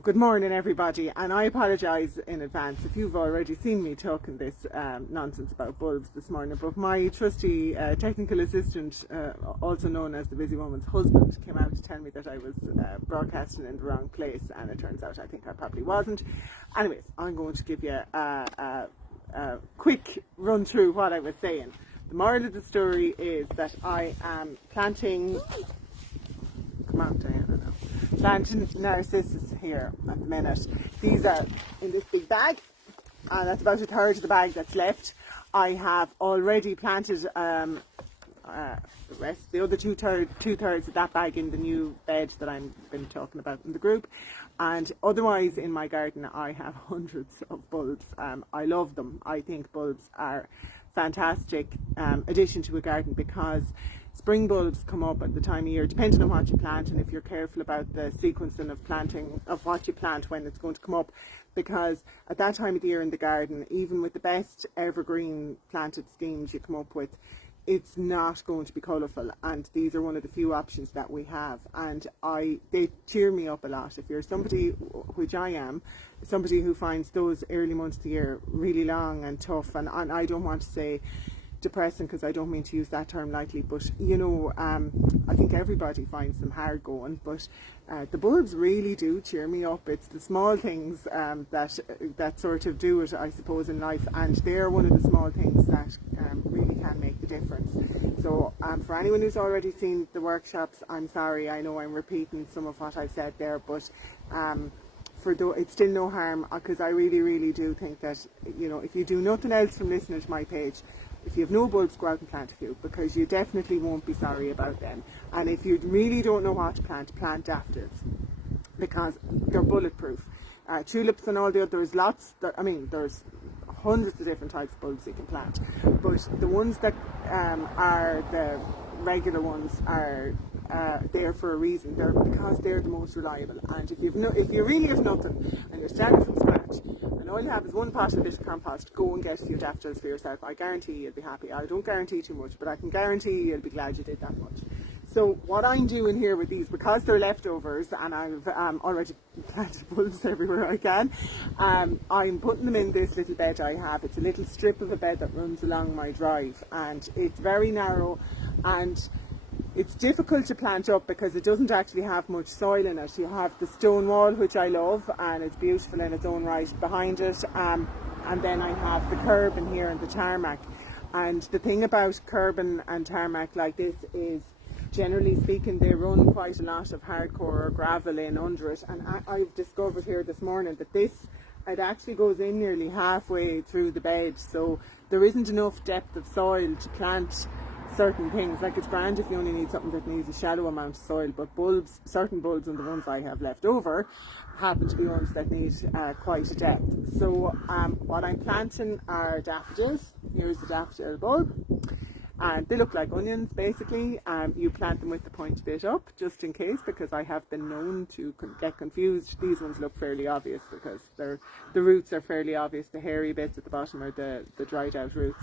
So good morning everybody, and I apologise in advance if you've already seen me talking this nonsense about bulbs this morning, but my trusty technical assistant, also known as the busy woman's husband, came out to tell me that I was broadcasting in the wrong place, and it turns out I think I probably wasn't. Anyways, I'm going to give you a quick run through what I was saying. The moral of the story is that I am planting, come on Diana now, planting narcissus here at the minute. These are in this big bag, and that's about a third of the bag that's left. I have already planted the other two-thirds of that bag in the new bed that I've been talking about in the group. And otherwise in my garden I have hundreds of bulbs. I love them. I think bulbs are fantastic addition to a garden, because spring bulbs come up at the time of year, depending on what you plant, and if you're careful about the sequencing of planting, of what you plant when it's going to come up, because at that time of the year in the garden, even with the best evergreen planted schemes you come up with, it's not going to be colourful, and these are one of the few options that we have, and they cheer me up a lot. If you're somebody, which I am, somebody who finds those early months of the year really long and tough, and I don't want to say depressing, because I don't mean to use that term lightly, but you know, I think everybody finds them hard going, but the bulbs really do cheer me up. It's the small things that sort of do it, I suppose, in life, and they're one of the small things that really can make the difference. So for anyone who's already seen the workshops, I'm sorry, I know I'm repeating some of what I've said there, but it's still no harm, because I really do think that, you know, if you do nothing else from listening to my page, if you have no bulbs, go out and plant a few, because you definitely won't be sorry about them. And if you really don't know what to plant, plant daffodils, because they're bulletproof. Tulips and all the others, there's hundreds of different types of bulbs you can plant, but the ones that are the regular ones are there for a reason. Because they're the most reliable. And if you really have nothing and you're starting from scratch and all you have is one pot of little compost, go and get a few daffodils for yourself. I guarantee you'll be happy. I don't guarantee too much, but I can guarantee you'll be glad you did that much. So what I'm doing here with these, because they're leftovers and I've already planted bulbs everywhere I can, I'm putting them in this little bed I have. It's a little strip of a bed that runs along my drive, and it's very narrow, and it's difficult to plant up because it doesn't actually have much soil in it. You have the stone wall, which I love, and it's beautiful in its own right behind it, and then I have the curb in here and the tarmac. And the thing about curb and tarmac like this is, generally speaking, they run quite a lot of hardcore or gravel in under it, and I've discovered here this morning that it actually goes in nearly halfway through the bed, so there isn't enough depth of soil to plant certain things. Like, it's grand if you only need something that needs a shallow amount of soil, but certain bulbs, and the ones I have left over, happen to be ones that need quite a depth. So what I'm planting are daffodils. Here's the daffodil bulb, and they look like onions basically. You plant them with the point bit up, just in case, because I have been known to get confused. These ones look fairly obvious because the roots are fairly obvious. The hairy bits at the bottom are the dried out roots.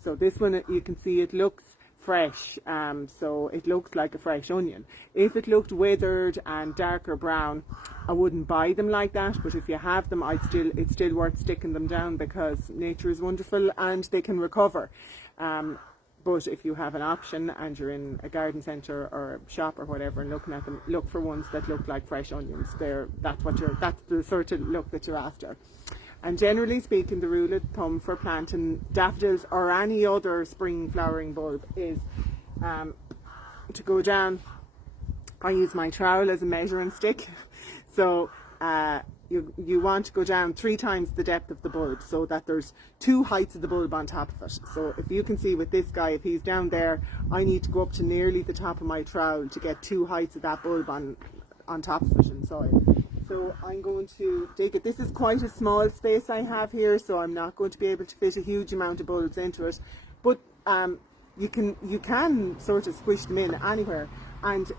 So this one, you can see it looks fresh, so it looks like a fresh onion. If it looked withered and darker brown, I wouldn't buy them like that, but if you have them, it's still worth sticking them down, because nature is wonderful and they can recover. But if you have an option and you're in a garden centre or a shop or whatever and looking at them, look for ones that look like fresh onions. That's the sort of look that you're after. And generally speaking, the rule of thumb for planting daffodils or any other spring flowering bulb is to go down. I use my trowel as a measuring stick. So you want to go down 3 times the depth of the bulb, so that there's 2 heights of the bulb on top of it. So if you can see with this guy, if he's down there, I need to go up to nearly the top of my trowel to get 2 heights of that bulb on top of it in soil. So I'm going to dig it. This is quite a small space I have here, so I'm not going to be able to fit a huge amount of bulbs into it. But you can sort of squish them in anywhere. And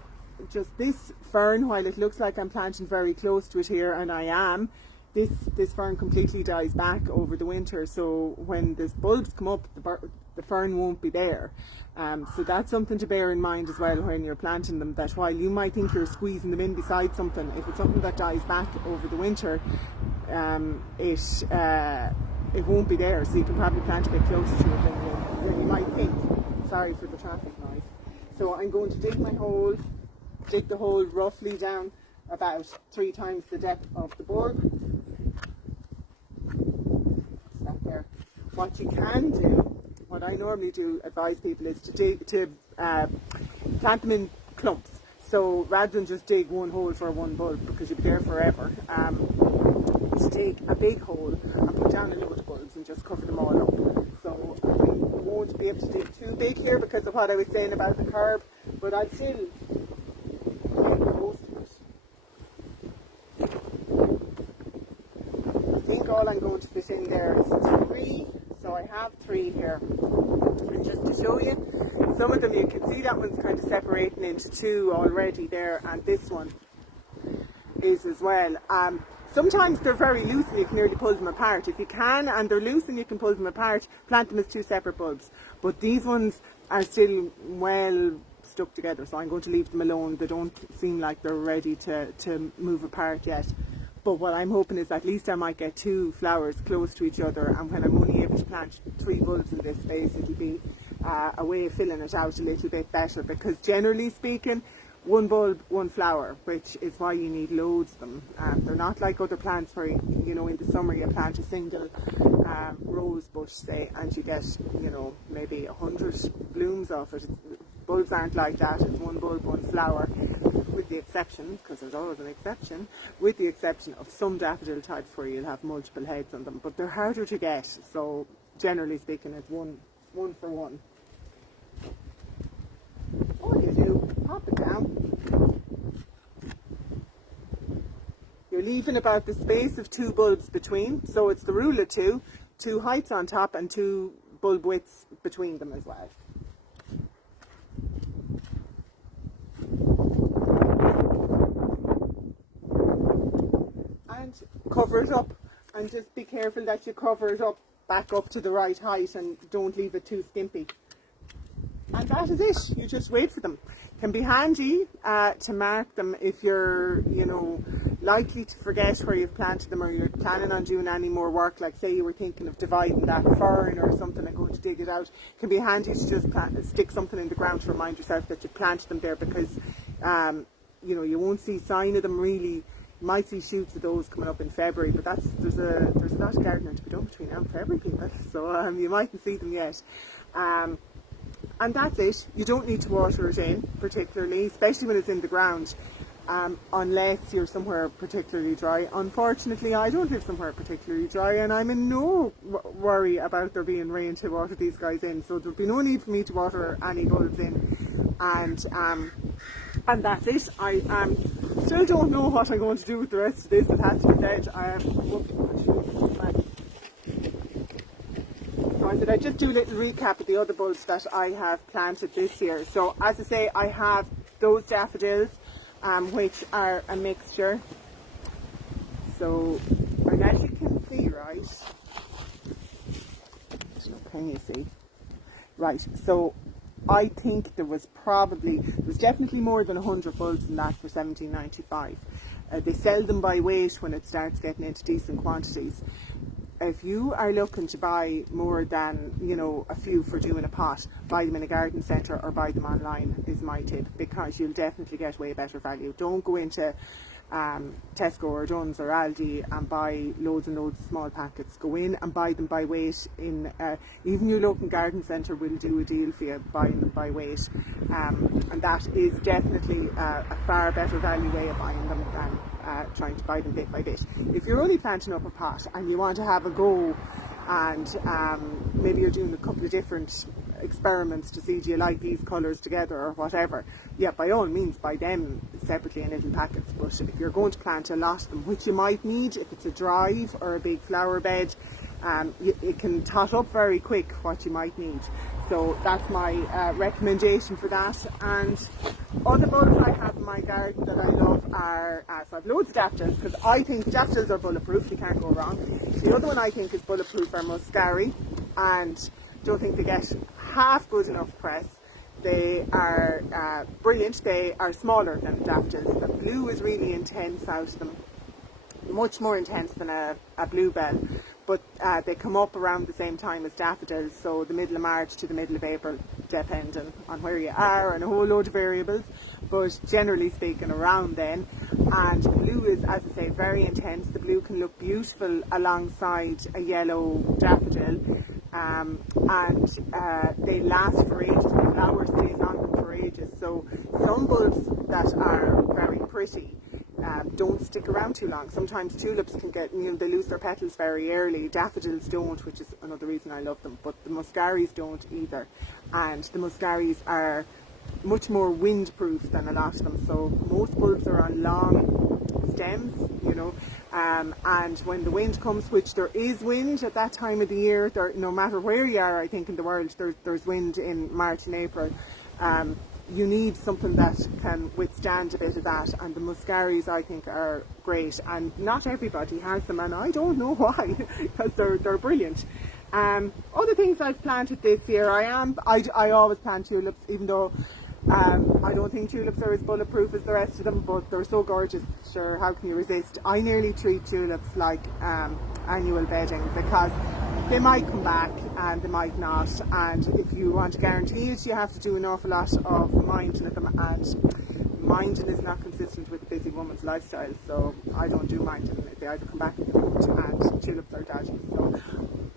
just this fern, while it looks like I'm planting very close to it here, and I am, this fern completely dies back over the winter. So when the bulbs come up, the fern won't be there. So that's something to bear in mind as well when you're planting them, that while you might think you're squeezing them in beside something, if it's something that dies back over the winter, it won't be there, so you can probably plant a bit closer to it than you might think. Sorry for the traffic noise. So I'm going to dig the hole roughly down about 3 times the depth of the bulb. That's that there. What you can do, what I normally do advise people, is to plant them in clumps. So rather than just dig one hole for one bulb, because you'll be there forever, to take a big hole and put down a load of bulbs and just cover them all up. So I won't be able to dig too big here because of what I was saying about the curb, but I'll still make the most of it. I think all I'm going to fit in there is 3, so I have 3 here. And just to show you, some of them you can see that one's kind of separating into 2 already there, and this one is as well. Sometimes they're very loose and you can nearly pull them apart. If you can, and they're loose and you can pull them apart, plant them as 2 separate bulbs. But these ones are still well stuck together, so I'm going to leave them alone. They don't seem like they're ready to move apart yet. But what I'm hoping is at least I might get 2 flowers close to each other, and when I'm only able to plant 3 bulbs in this space, it'll be a way of filling it out a little bit better, because generally speaking, 1 bulb, 1 flower, which is why you need loads of them. They're not like other plants where, you know, in the summer you plant a single rose bush, say, and you get, you know, maybe 100 blooms off it. Bulbs aren't like that. It's 1 bulb, 1 flower, with the exception, because there's always an exception, with the exception of some daffodil types where you'll have multiple heads on them, but they're harder to get, so generally speaking it's one for one. All you do, pop it down. You're leaving about the space of 2 bulbs between, so it's the rule of 2 heights on top and 2 bulb widths between them as well. And cover it up, and just be careful that you cover it up back up to the right height and don't leave it too skimpy. And that is it. You just wait for them. Can be handy to mark them if you're, you know, likely to forget where you've planted them, or you're planning on doing any more work, like say you were thinking of dividing that fern or something and going to dig it out. It can be handy to just stick something in the ground to remind yourself that you planted them there, because you know, you won't see sign of them really. You might see shoots of those coming up in February, but there's a lot of gardening to be done between now and February, people, so you mightn't see them yet. And that's it. You don't need to water it in particularly, especially when it's in the ground, unless you're somewhere particularly dry. Unfortunately, I don't live somewhere particularly dry, and I'm in no worry about there being rain to water these guys in, so there'll be no need for me to water any bulbs in. And that's it. I still don't know what I'm going to do with the rest of this. It has to be said. So I said I'd just do a little recap of the other bulbs that I have planted this year. So as I say, I have those daffodils, which are a mixture. So, and as you can see, right, can you see? Right, so I think there was definitely more than 100 bulbs in that for $17.95. They sell them by weight when it starts getting into decent quantities. If you are looking to buy more than, you know, a few for doing a pot, buy them in a garden centre or buy them online is my tip, because you'll definitely get way better value. Don't go into Tesco or Dunnes or Aldi and buy loads and loads of small packets. Go in and buy them by weight. In even your local garden centre will do a deal for you buying them by weight, and that is definitely a far better value way of buying them than trying to buy them bit by bit. If you're only planting up a pot and you want to have a go, and maybe you're doing a couple of different experiments to see do you like these colours together or whatever, yeah, by all means buy them separately in little packets. But if you're going to plant a lot of them, which you might need if it's a drive or a big flower bed, it can tot up very quick what you might need. So that's my recommendation for that. And other bulbs I have in my garden that I love are, so I've loads of daffodils, because I think daffodils are bulletproof, you can't go wrong. The other one I think is bulletproof are muscari, and don't think they get half good enough press. They are brilliant. They are smaller than daffodils. The blue is really intense out of them, much more intense than a bluebell, but they come up around the same time as daffodils, so the middle of March to the middle of April, depending on where you are and a whole load of variables, but generally speaking around then. And blue is, as I say, very intense. The blue can look beautiful alongside a yellow daffodil, and they last for ages. The flower stays on them for ages, so some bulbs that are very pretty don't stick around too long. Sometimes tulips can get, they lose their petals very early. Daffodils don't, which is another reason I love them, but the muscaries don't either. And the muscaries are much more windproof than a lot of them, so most bulbs are on long stems, and when the wind comes, which there is wind at that time of the year, no matter where you are, I think in the world, there's wind in March and April. You need something that can withstand a bit of that, and the muscaries, I think, are great, and not everybody has them, and I don't know why, because they're brilliant. Other things I've planted this year, I always plant tulips, even though I don't think tulips are as bulletproof as the rest of them, but they're so gorgeous. Sure, how can you resist? I nearly treat tulips like annual bedding, because they might come back and they might not, and if you want to guarantee it, you have to do an awful lot of minding of them, and minding is not consistent with a busy woman's lifestyle, so I don't do minding. They either come back or they don't, and tulips are dodgy, so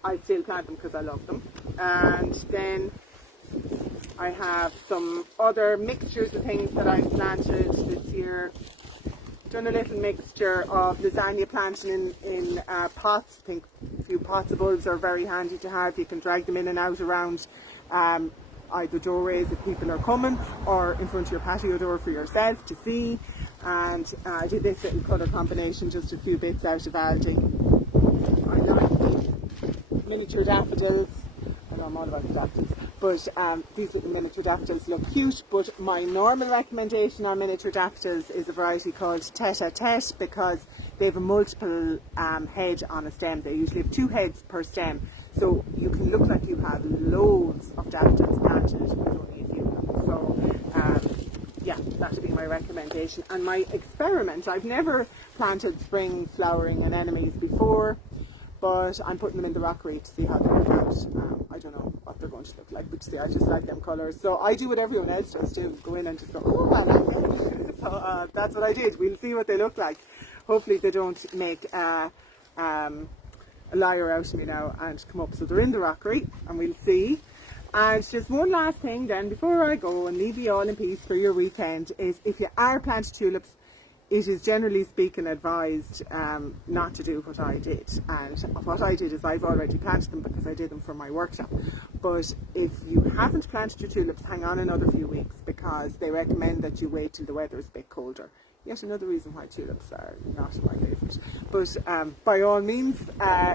I still plant them because I love them. And then I have some other mixtures of things that I've planted this year. Done a little mixture of lasagna planting in pots. I think a few pots of bulbs are very handy to have. You can drag them in and out around either doorways if people are coming, or in front of your patio door for yourself to see. And I did this little colour combination, just a few bits out of Aldi. I like these miniature daffodils. I know I'm all about the daffodils, but these little miniature daffodils look cute. But my normal recommendation on miniature daffodils is a variety called tete-a-tete, because they have a multiple head on a stem. They usually have 2 heads per stem, so you can look like you have loads of daffodils planted with only a few of them. So yeah, that would be my recommendation. And my experiment, I've never planted spring flowering anemones before, but I'm putting them in the rockery to see how they look out. I don't know what they're going to look like, but see, I just like them colours. So I do what everyone else does too, go in and just go, oh, I like it. So that's what I did. We'll see what they look like. Hopefully they don't make a liar out of me now and come up. So they're in the rockery, and we'll see. And just one last thing then, before I go and leave you all in peace for your weekend, is if you are planting tulips, it is generally speaking advised not to do what I did. And what I did is I've already planted them because I did them for my workshop. But if you haven't planted your tulips, hang on another few weeks, because they recommend that you wait till the weather is a bit colder. Yet another reason why tulips are not my favourite. But by all means,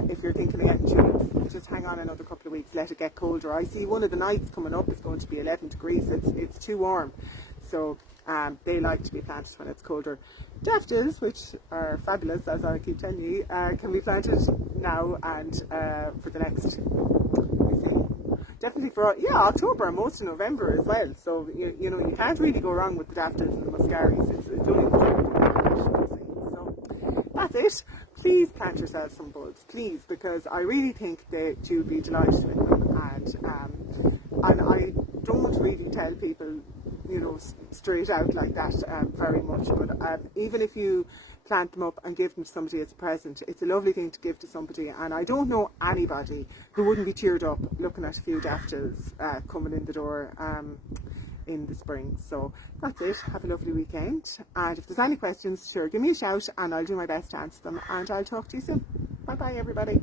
if you're thinking of getting tulips, just hang on another couple of weeks, let it get colder. I see one of the nights coming up is going to be 11 degrees. It's too warm. So they like to be planted when it's colder. Daffodils, which are fabulous, as I keep telling you, can be planted now and for the next, definitely for, October and most of November as well. So, you can't really go wrong with the daffodils and the muscaries. It's only so that's it. Please plant yourselves some bulbs, please, because I really think that you'll be delighted with them. And I don't really tell people, straight out like that very much, but even if you plant them up and give them to somebody as a present, it's a lovely thing to give to somebody. And I don't know anybody who wouldn't be cheered up looking at a few daffodils coming in the door in the spring. So that's it. Have a lovely weekend, and if there's any questions, sure, give me a shout and I'll do my best to answer them, and I'll talk to you soon. Bye bye everybody.